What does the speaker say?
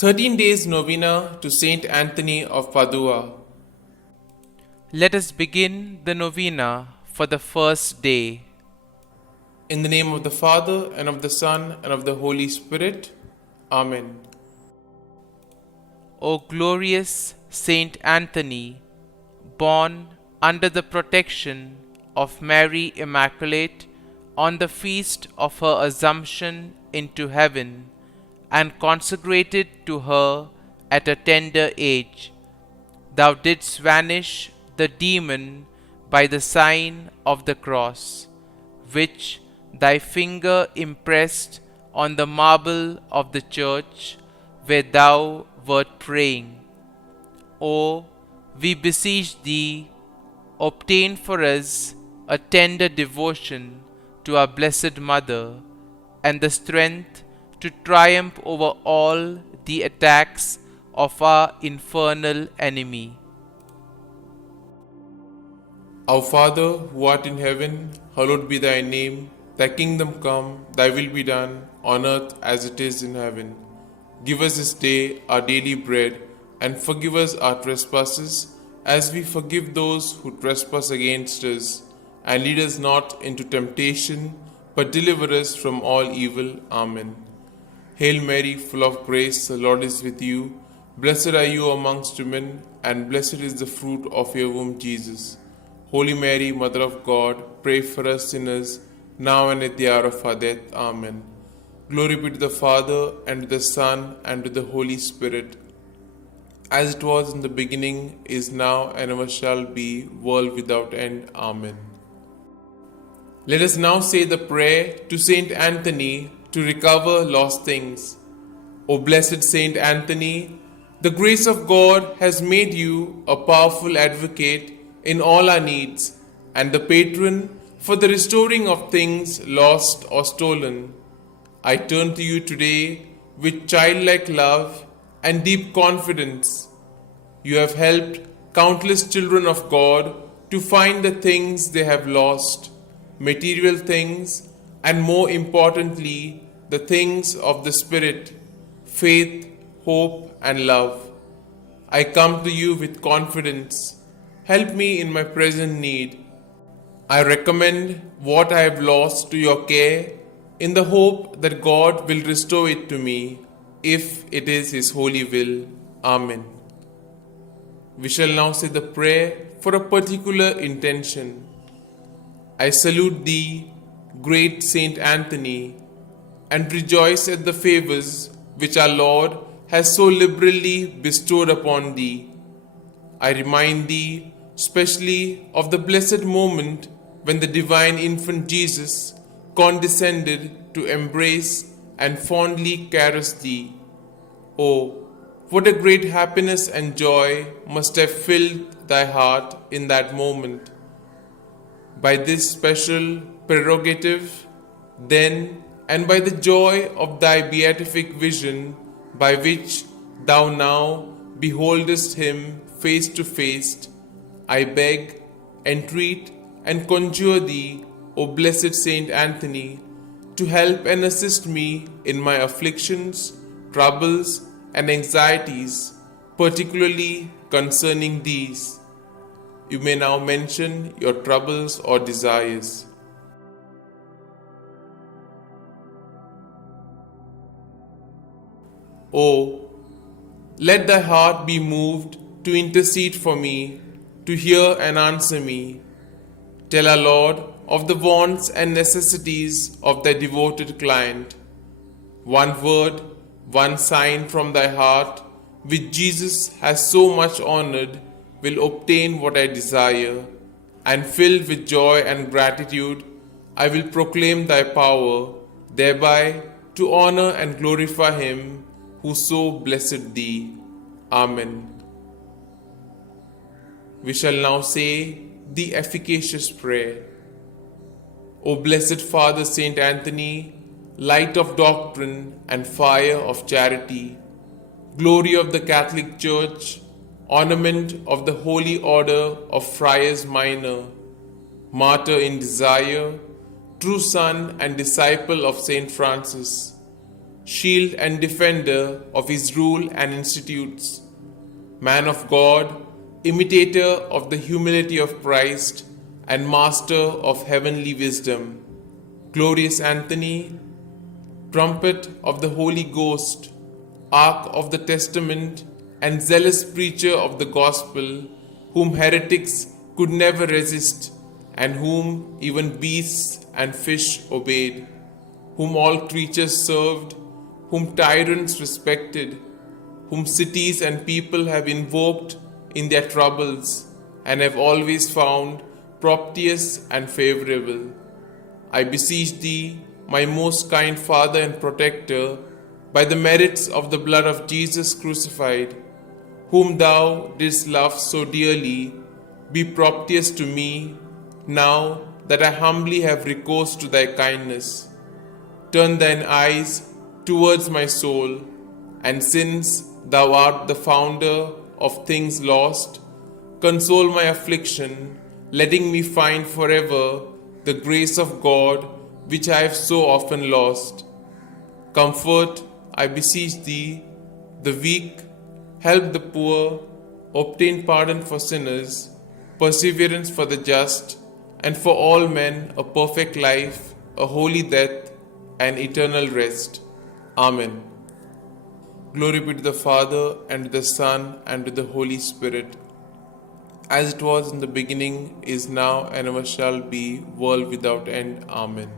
13 days Novena to St Anthony of Padua. Let us begin the novena for the first day. In the name of the Father, and of the Son, and of the Holy Spirit. Amen. O glorious Saint Anthony, born under the protection of Mary Immaculate on the feast of her Assumption into heaven, and consecrated to her at a tender age, thou didst vanish the demon by the sign of the cross, which thy finger impressed on the marble of the church where thou wert praying. O, we beseech thee, obtain for us a tender devotion to our Blessed Mother, and the strength to triumph over all the attacks of our infernal enemy. Our Father, who art in heaven, hallowed be thy name. Thy kingdom come, thy will be done, on earth as it is in heaven. Give us this day our daily bread, and forgive us our trespasses, as we forgive those who trespass against us. And lead us not into temptation, but deliver us from all evil. Amen. Hail Mary, full of grace, the Lord is with you. Blessed are you amongst women, and blessed is the fruit of your womb, Jesus. Holy Mary, Mother of God, pray for us sinners, now and at the hour of our death. Amen. Glory be to the Father, and to the Son, and to the Holy Spirit, as it was in the beginning, is now, and ever shall be, world without end. Amen. Let us now say the prayer to St Anthony to recover lost things. O blessed St Anthony, the grace of God has made you a powerful advocate in all our needs, and the patron for the restoring of things lost or stolen. I turn to you today with childlike love and deep confidence. You have helped countless children of God to find the things they have lost, material things, and more importantly, the things of the Spirit, faith, hope, and love. I come to you with confidence. Help me in my present need. I recommend what I have lost to your care in the hope that God will restore it to me, if it is His holy will. Amen. We shall now say the prayer for a particular intention. I salute thee, great Saint Anthony, and rejoice at the favors which our Lord has so liberally bestowed upon thee. I remind thee specially of the blessed moment when the divine infant Jesus condescended to embrace and fondly caress thee. Oh, what a great happiness and joy must have filled thy heart in that moment. By this special prerogative, then, and by the joy of thy beatific vision, by which thou now beholdest him face to face, I beg, entreat, and conjure thee, O blessed Saint Anthony, to help and assist me in my afflictions, troubles, and anxieties, particularly concerning these. You may now mention your troubles or desires. O, let thy heart be moved to intercede for me, to hear and answer me. Tell our Lord of the wants and necessities of thy devoted client. One word, one sign from thy heart, which Jesus has so much honored, will obtain what I desire, and filled with joy and gratitude, I will proclaim thy power, thereby to honor and glorify him who so blessed thee. Amen. We shall now say the efficacious prayer. O blessed Father St Anthony, light of doctrine and fire of charity, glory of the Catholic Church, ornament of the Holy Order of Friars Minor, martyr in desire, true son and disciple of Saint Francis, shield and defender of his rule and institutes, man of God, imitator of the humility of Christ, and master of heavenly wisdom, glorious Anthony, trumpet of the Holy Ghost, ark of the testament, and zealous preacher of the gospel, whom heretics could never resist, and whom even beasts and fish obeyed, whom all creatures served, whom tyrants respected, whom cities and people have invoked in their troubles, and have always found propitious and favorable. I beseech thee, my most kind Father and Protector, by the merits of the blood of Jesus crucified, whom thou didst love so dearly, be propitious to me, now that I humbly have recourse to thy kindness. Turn thine eyes towards my soul, and since thou art the founder of things lost, console my affliction, letting me find forever the grace of God which I have so often lost. Comfort, I beseech thee, the weak, help the poor, obtain pardon for sinners, perseverance for the just, and for all men a perfect life, a holy death, and eternal rest. Amen. Glory be to the Father, and to the Son, and to the Holy Spirit, as it was in the beginning, is now, and ever shall be, world without end. Amen.